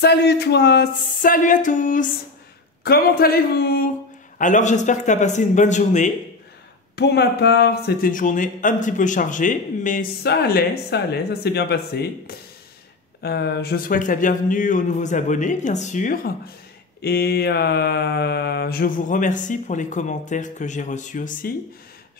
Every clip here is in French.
Salut toi, salut à tous. Comment allez-vous? Alors j'espère que tu as passé une bonne journée. Pour ma part, c'était une journée un petit peu chargée, mais ça allait, ça s'est bien passé. Je souhaite la bienvenue aux nouveaux abonnés, bien sûr. Et je vous remercie pour les commentaires que j'ai reçus aussi,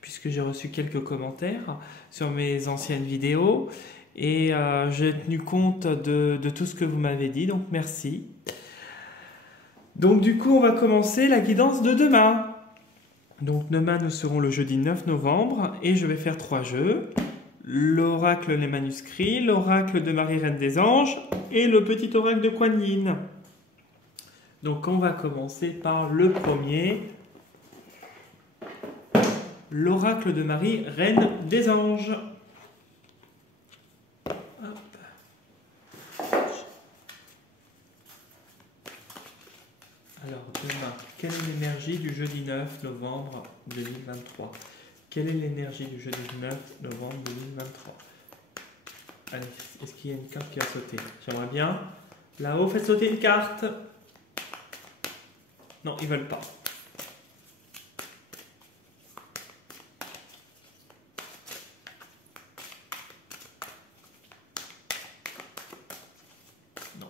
puisque j'ai reçu quelques commentaires sur mes anciennes vidéos. Et j'ai tenu compte de tout ce que vous m'avez dit, donc merci. Donc du coup, on va commencer la guidance de demain. Donc demain, nous serons le jeudi 9 novembre et je vais faire 3 jeux. L'oracle des manuscrits, l'oracle de Marie Reine des Anges et le petit oracle de Kuan Yin. Donc on va commencer par le premier. L'oracle de Marie Reine des Anges. Alors, demain, quelle est l'énergie du jeudi 9 novembre 2023? Quelle est l'énergie du jeudi 9 novembre 2023? Allez, est-ce qu'il y a une carte qui a sauté? J'aimerais bien. Là-haut, faites sauter une carte. Non, ils veulent pas. Non.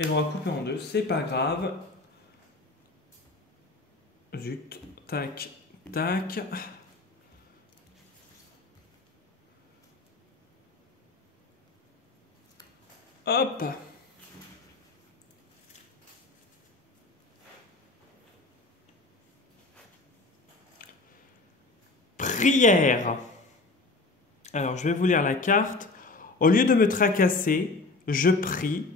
Et on va couper en deux, c'est pas grave. Zut, tac, tac. Hop. Prière. Alors, je vais vous lire la carte. Au lieu de me tracasser, je prie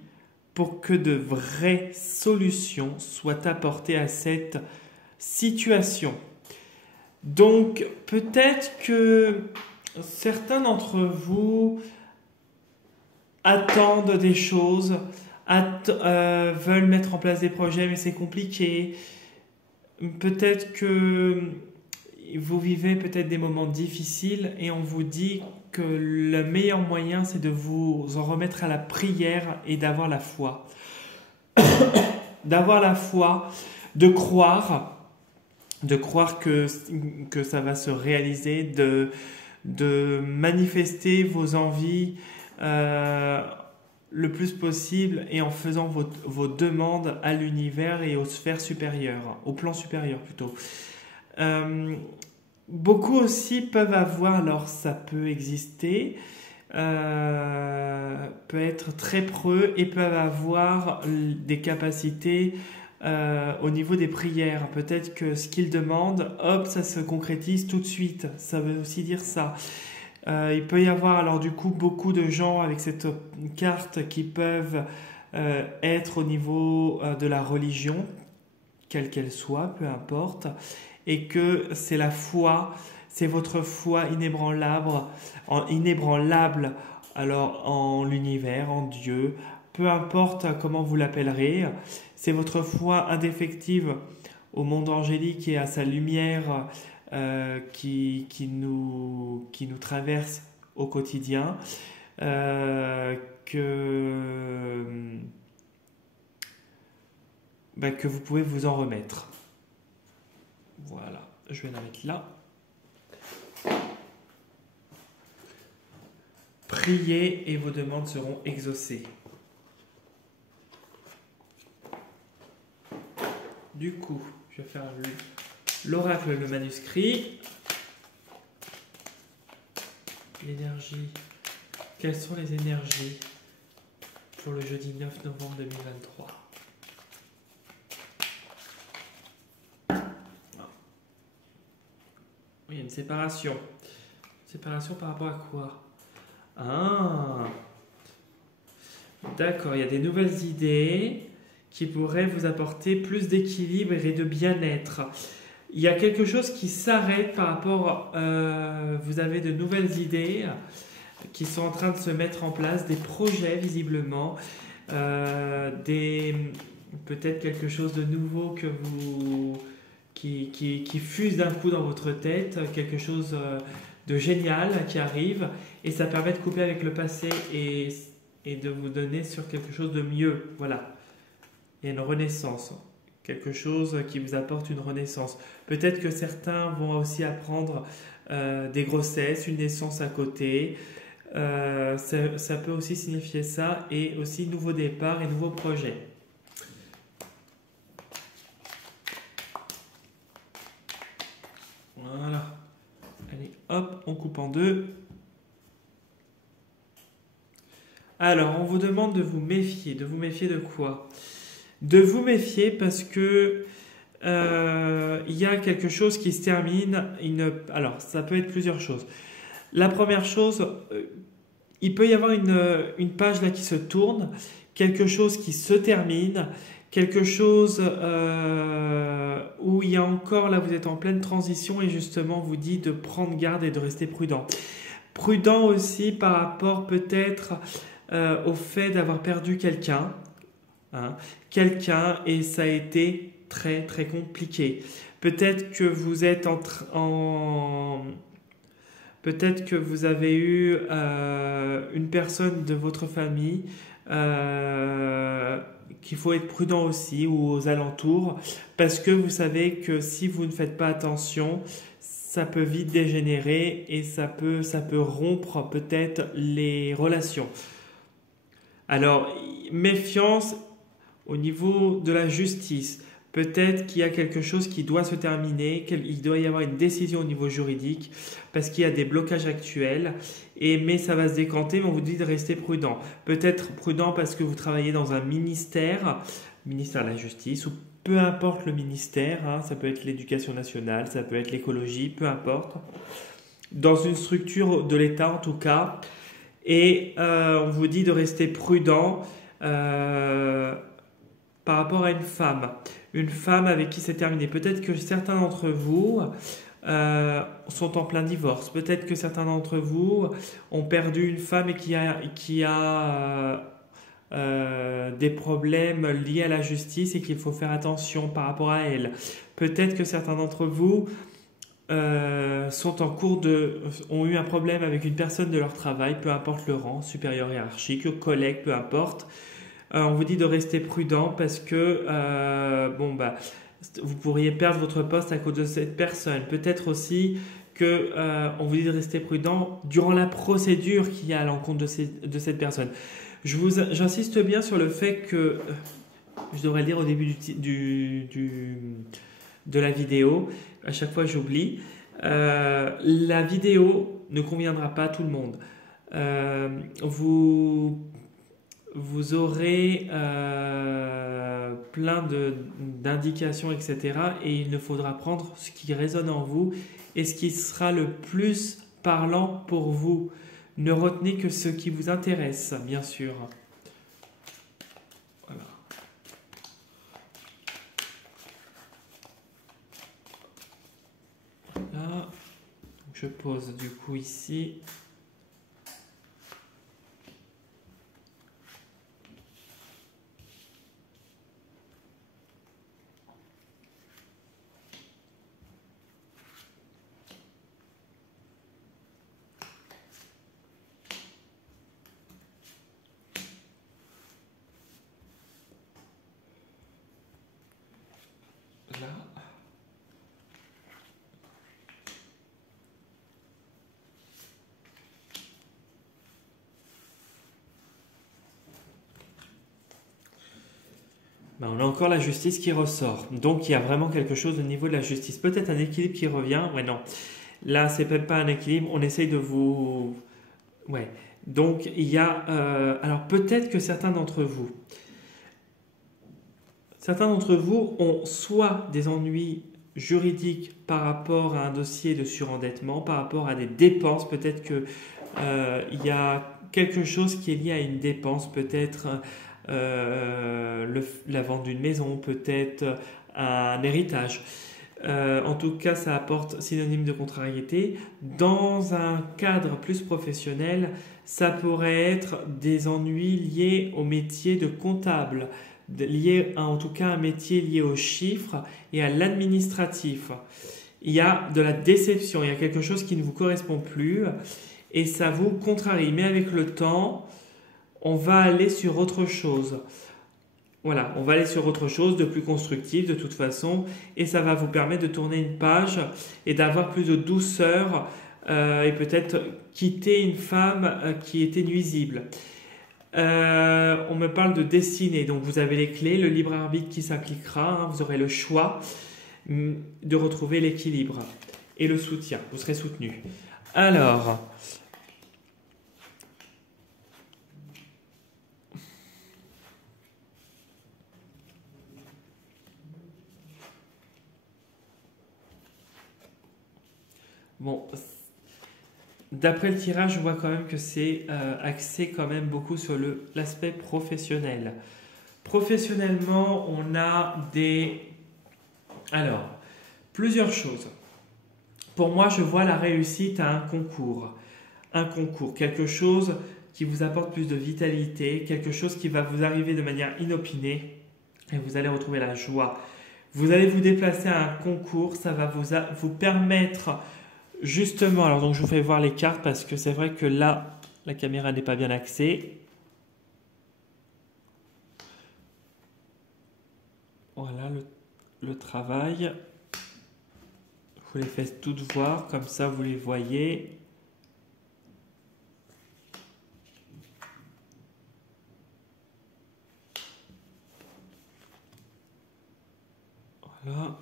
pour que de vraies solutions soient apportées à cette situation. Donc, peut-être que certains d'entre vous attendent des choses, veulent mettre en place des projets, mais c'est compliqué. Peut-être que vous vivez peut-être des moments difficiles et on vous dit que le meilleur moyen, c'est de vous en remettre à la prière et d'avoir la foi. D'avoir la foi, de croire que ça va se réaliser, de manifester vos envies le plus possible et en faisant vos demandes à l'univers et aux sphères supérieures, au plan supérieur plutôt. Beaucoup aussi peuvent avoir, alors ça peut exister, peut être très preux et peuvent avoir des capacités au niveau des prières. Peut-être que ce qu'ils demandent, hop, ça se concrétise tout de suite. Ça veut aussi dire ça. Il peut y avoir alors du coup beaucoup de gens avec cette carte qui peuvent être au niveau de la religion, quelle qu'elle soit, peu importe, et que c'est la foi, c'est votre foi inébranlable alors en l'univers, en Dieu, peu importe comment vous l'appellerez, c'est votre foi indéfectible au monde angélique et à sa lumière qui nous traverse au quotidien, que vous pouvez vous en remettre. Voilà, je vais la mettre là. Priez et vos demandes seront exaucées. Du coup, je vais faire l'oracle, le manuscrit. L'énergie. Quelles sont les énergies pour le jeudi 9 novembre 2023? Oui, il y a une séparation. Séparation par rapport à quoi? Ah, d'accord, il y a des nouvelles idées qui pourraient vous apporter plus d'équilibre et de bien-être. Il y a quelque chose qui s'arrête par rapport, vous avez de nouvelles idées qui sont en train de se mettre en place, des projets visiblement, peut-être quelque chose de nouveau que qui fuse d'un coup dans votre tête, quelque chose de génial qui arrive et ça permet de couper avec le passé et et de vous donner sur quelque chose de mieux. Voilà. Il y a une renaissance. Quelque chose qui vous apporte une renaissance. Peut-être que certains vont aussi apprendre des grossesses, une naissance à côté. Ça peut aussi signifier ça et aussi nouveau départ et nouveaux projets. Voilà. Allez, hop, on coupe en deux. Alors, on vous demande de vous méfier. De vous méfier de quoi? De vous méfier parce que il y a quelque chose qui se termine. Alors, ça peut être plusieurs choses. La première chose, il peut y avoir une page là qui se tourne, quelque chose qui se termine, quelque chose où il y a encore, là vous êtes en pleine transition et justement on vous dit de prendre garde et de rester prudent. Prudent aussi par rapport peut-être au fait d'avoir perdu quelqu'un. Hein, quelqu'un et ça a été très très compliqué. Peut-être que vous êtes peut-être que vous avez eu une personne de votre famille qu'il faut être prudent aussi ou aux alentours parce que vous savez que si vous ne faites pas attention, ça peut vite dégénérer et ça peut rompre peut-être les relations. Alors, méfiance au niveau de la justice. Peut-être qu'il y a quelque chose qui doit se terminer, qu'il doit y avoir une décision au niveau juridique parce qu'il y a des blocages actuels, mais ça va se décanter, mais on vous dit de rester prudent. Peut-être prudent parce que vous travaillez dans un ministère de la Justice, ou peu importe le ministère, hein, ça peut être l'éducation nationale, ça peut être l'écologie, peu importe. Dans une structure de l'État en tout cas, et on vous dit de rester prudent par rapport à une femme avec qui c'est terminé. Peut-être que certains d'entre vous sont en plein divorce. Peut-être que certains d'entre vous ont perdu une femme et qui a des problèmes liés à la justice et qu'il faut faire attention par rapport à elle. Peut-être que certains d'entre vous ont eu un problème avec une personne de leur travail, peu importe le rang, supérieur hiérarchique, collègue, peu importe. On vous dit de rester prudent parce que vous pourriez perdre votre poste à cause de cette personne. Peut-être aussi que on vous dit de rester prudent durant la procédure qu'il y a à l'encontre de cette personne. J'insiste bien sur le fait que, je devrais le dire au début de la vidéo, à chaque fois j'oublie, la vidéo ne conviendra pas à tout le monde. Vous aurez plein d'indications, etc. Et il ne faudra prendre ce qui résonne en vous et ce qui sera le plus parlant pour vous. Ne retenez que ce qui vous intéresse, bien sûr. Voilà. Là, je pose du coup ici. Là. On a encore la justice qui ressort. Donc, il y a vraiment quelque chose au niveau de la justice. Peut-être un équilibre qui revient. Ouais, non. Là, c'est peut-être pas un équilibre. On essaye de vous... Ouais. Donc, il y a... alors, peut-être que certains d'entre vous ont soit des ennuis juridiques par rapport à un dossier de surendettement, par rapport à des dépenses. Peut-être que il y a quelque chose qui est lié à une dépense, peut-être la vente d'une maison, peut-être un héritage. En tout cas, ça apporte synonyme de contrariété. Dans un cadre plus professionnel, ça pourrait être des ennuis liés au métier de comptable, liés en tout cas un métier lié aux chiffres et à l'administratif. Il y a de la déception, il y a quelque chose qui ne vous correspond plus et ça vous contrarie. Mais avec le temps, on va aller sur autre chose. Voilà, on va aller sur autre chose de plus constructif de toute façon et ça va vous permettre de tourner une page et d'avoir plus de douceur et peut-être quitter une femme qui était nuisible. On me parle de destinée, donc vous avez les clés, le libre arbitre qui s'appliquera, hein, vous aurez le choix de retrouver l'équilibre et le soutien, vous serez soutenu. Alors, bon, d'après le tirage, je vois quand même que c'est axé quand même beaucoup sur l'aspect professionnel. Professionnellement, on a alors, plusieurs choses. Pour moi, je vois la réussite à un concours. Un concours, quelque chose qui vous apporte plus de vitalité, quelque chose qui va vous arriver de manière inopinée et vous allez retrouver la joie. Vous allez vous déplacer à un concours, ça va vous permettre justement, alors donc je vous fais voir les cartes parce que c'est vrai que là, la caméra n'est pas bien axée. Voilà le travail. Je vous les fais toutes voir, comme ça vous les voyez. Voilà.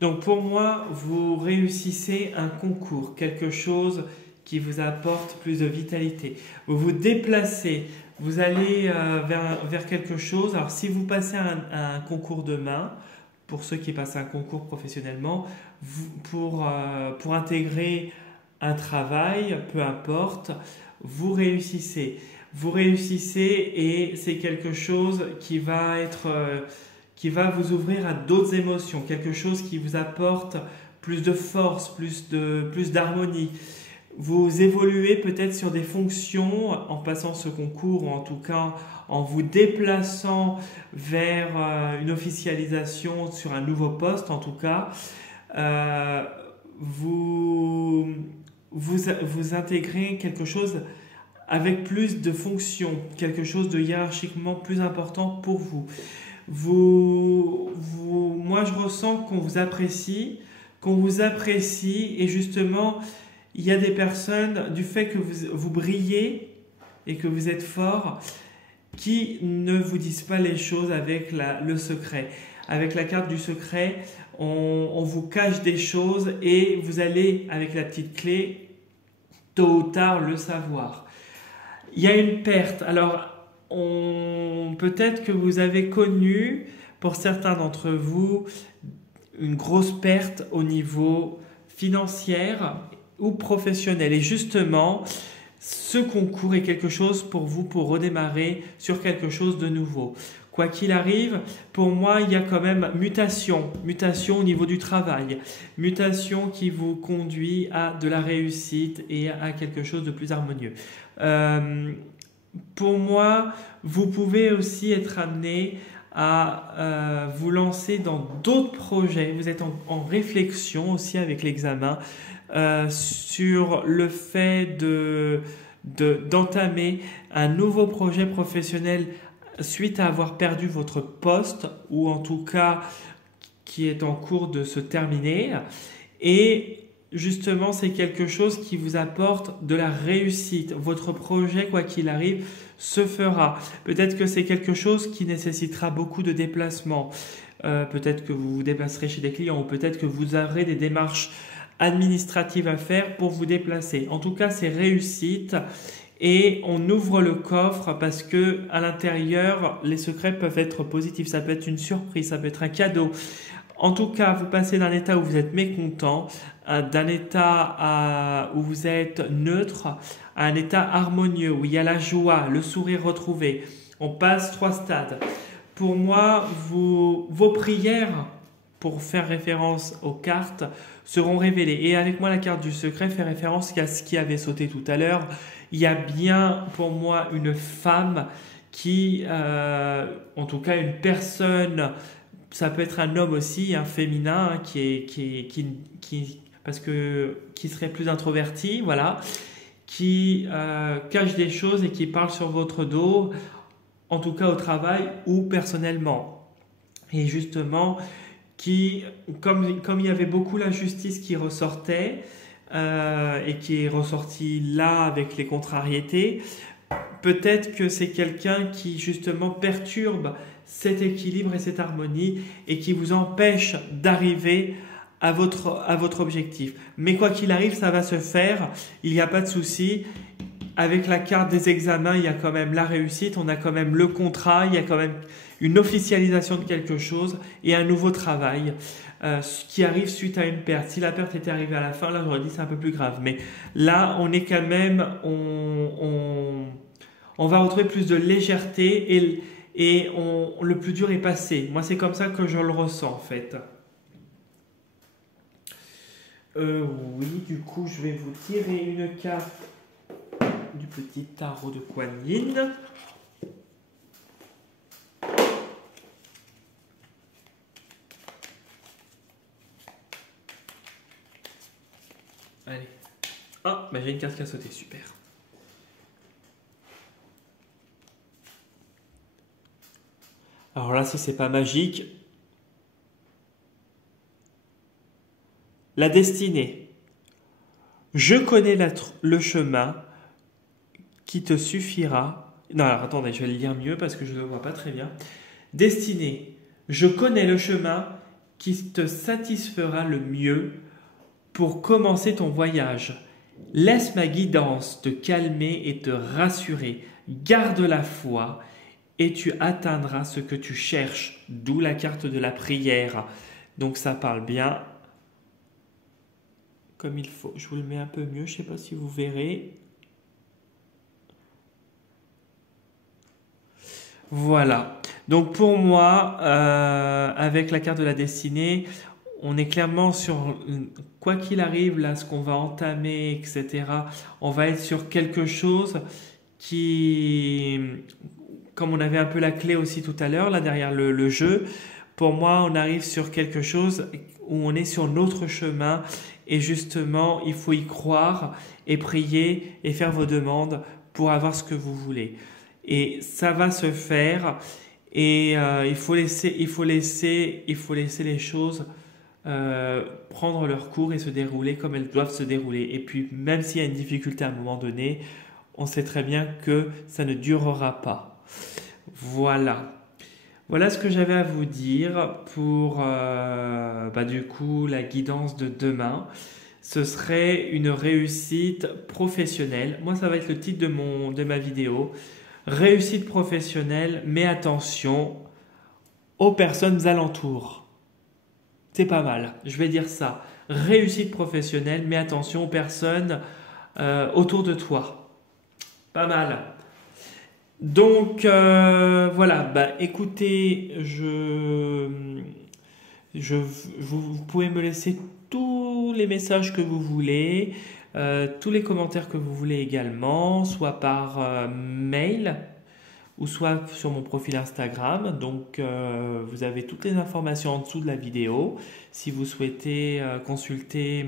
Donc pour moi, vous réussissez un concours, quelque chose qui vous apporte plus de vitalité. Vous vous déplacez, vous allez vers quelque chose. Alors si vous passez un concours demain, pour ceux qui passent un concours professionnellement, pour intégrer un travail, peu importe, vous réussissez. Vous réussissez et c'est quelque chose qui va vous ouvrir à d'autres émotions, quelque chose qui vous apporte plus de force, plus d'harmonie. Vous évoluez peut-être sur des fonctions en passant ce concours ou en tout cas en vous déplaçant vers une officialisation sur un nouveau poste en tout cas. Vous intégrez quelque chose avec plus de fonctions, quelque chose de hiérarchiquement plus important pour vous. Moi, je ressens qu'on vous apprécie et justement, il y a des personnes, du fait que vous brillez et que vous êtes fort, qui ne vous disent pas les choses avec le secret. Avec la carte du secret, on vous cache des choses et vous allez, avec la petite clé, tôt ou tard, le savoir. Il y a une perte. Alors, peut-être que vous avez connu, pour certains d'entre vous, une grosse perte au niveau financier ou professionnel. Et justement, ce concours est quelque chose pour vous pour redémarrer sur quelque chose de nouveau. Quoi qu'il arrive, pour moi, il y a quand même mutation au niveau du travail, mutation qui vous conduit à de la réussite et à quelque chose de plus harmonieux. Pour moi, vous pouvez aussi être amené à vous lancer dans d'autres projets. Vous êtes en réflexion aussi avec l'examen sur le fait d'entamer un nouveau projet professionnel suite à avoir perdu votre poste ou en tout cas qui est en cours de se terminer. Et justement, c'est quelque chose qui vous apporte de la réussite. Votre projet, quoi qu'il arrive, se fera. Peut-être que c'est quelque chose qui nécessitera beaucoup de déplacements. Peut-être que vous vous déplacerez chez des clients ou peut-être que vous aurez des démarches administratives à faire pour vous déplacer. En tout cas, c'est réussite et on ouvre le coffre parce que à l'intérieur, les secrets peuvent être positifs. Ça peut être une surprise, ça peut être un cadeau. En tout cas, vous passez d'un état où vous êtes mécontent, d'un état où vous êtes neutre, à un état harmonieux, où il y a la joie, le sourire retrouvé. On passe 3 stades. Pour moi, vos prières, pour faire référence aux cartes, seront révélées. Et avec moi, la carte du secret fait référence à ce qui avait sauté tout à l'heure. Il y a bien pour moi une femme qui, en tout cas une personne, ça peut être un homme aussi, un féminin, hein, qui serait plus introverti, voilà, qui cache des choses et qui parle sur votre dos, en tout cas au travail ou personnellement. Et justement, comme il y avait beaucoup la justice qui ressortait, et qui est ressorti là avec les contrariétés, peut-être que c'est quelqu'un qui justement perturbe cet équilibre et cette harmonie et qui vous empêche d'arriver à votre objectif. Mais quoi qu'il arrive, ça va se faire, il n'y a pas de souci. Avec la carte des examens, il y a quand même la réussite, on a quand même le contrat, il y a quand même une officialisation de quelque chose et un nouveau travail qui arrive suite à une perte. Si la perte était arrivée à la fin, là j'aurais dit c'est un peu plus grave. Mais là, on est quand même, on va retrouver plus de légèreté et le plus dur est passé. Moi, c'est comme ça que je le ressens en fait. Oui, du coup, je vais vous tirer une carte du petit tarot de Kuan Yin. Allez. Ah, bah j'ai une carte qui a sauté, super. Alors là, si c'est pas magique, la destinée. Je connais le chemin qui te suffira. Non, alors attendez, je vais le lire mieux parce que je ne le vois pas très bien. Destinée. Je connais le chemin qui te satisfera le mieux pour commencer ton voyage. Laisse ma guidance te calmer et te rassurer. Garde la foi et tu atteindras ce que tu cherches. D'où la carte de la prière. Donc ça parle bien comme il faut. Je vous le mets un peu mieux, je ne sais pas si vous verrez. Voilà. Donc pour moi, avec la carte de la destinée, on est clairement sur, quoi qu'il arrive, là, ce qu'on va entamer, etc., on va être sur quelque chose qui, comme on avait un peu la clé aussi tout à l'heure, là derrière le jeu, pour moi, on arrive sur quelque chose où on est sur notre chemin et justement, il faut y croire et prier et faire vos demandes pour avoir ce que vous voulez. Et ça va se faire et il faut laisser les choses prendre leur cours et se dérouler comme elles doivent se dérouler. Et puis, même s'il y a une difficulté à un moment donné, on sait très bien que ça ne durera pas. Voilà. Voilà ce que j'avais à vous dire pour du coup la guidance de demain. Ce serait une réussite professionnelle. Moi, ça va être le titre de ma vidéo. Réussite professionnelle, mais attention aux personnes alentours. C'est pas mal, je vais dire ça. Réussite professionnelle, mais attention aux personnes autour de toi. Pas mal. Donc voilà, écoutez, vous pouvez me laisser tous les messages que vous voulez, tous les commentaires que vous voulez également, soit par mail ou soit sur mon profil Instagram. Donc vous avez toutes les informations en dessous de la vidéo. Si vous souhaitez consulter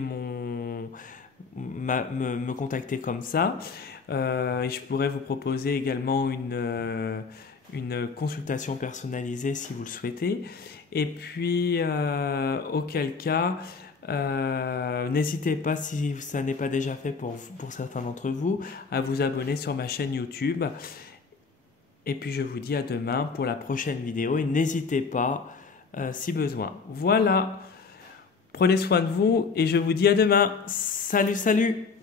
me contacter comme ça. Et je pourrais vous proposer également une consultation personnalisée si vous le souhaitez. Et puis, auquel cas, n'hésitez pas, si ça n'est pas déjà fait pour certains d'entre vous, à vous abonner sur ma chaîne YouTube. Et puis, je vous dis à demain pour la prochaine vidéo. Et n'hésitez pas si besoin. Voilà, prenez soin de vous et je vous dis à demain. Salut, salut!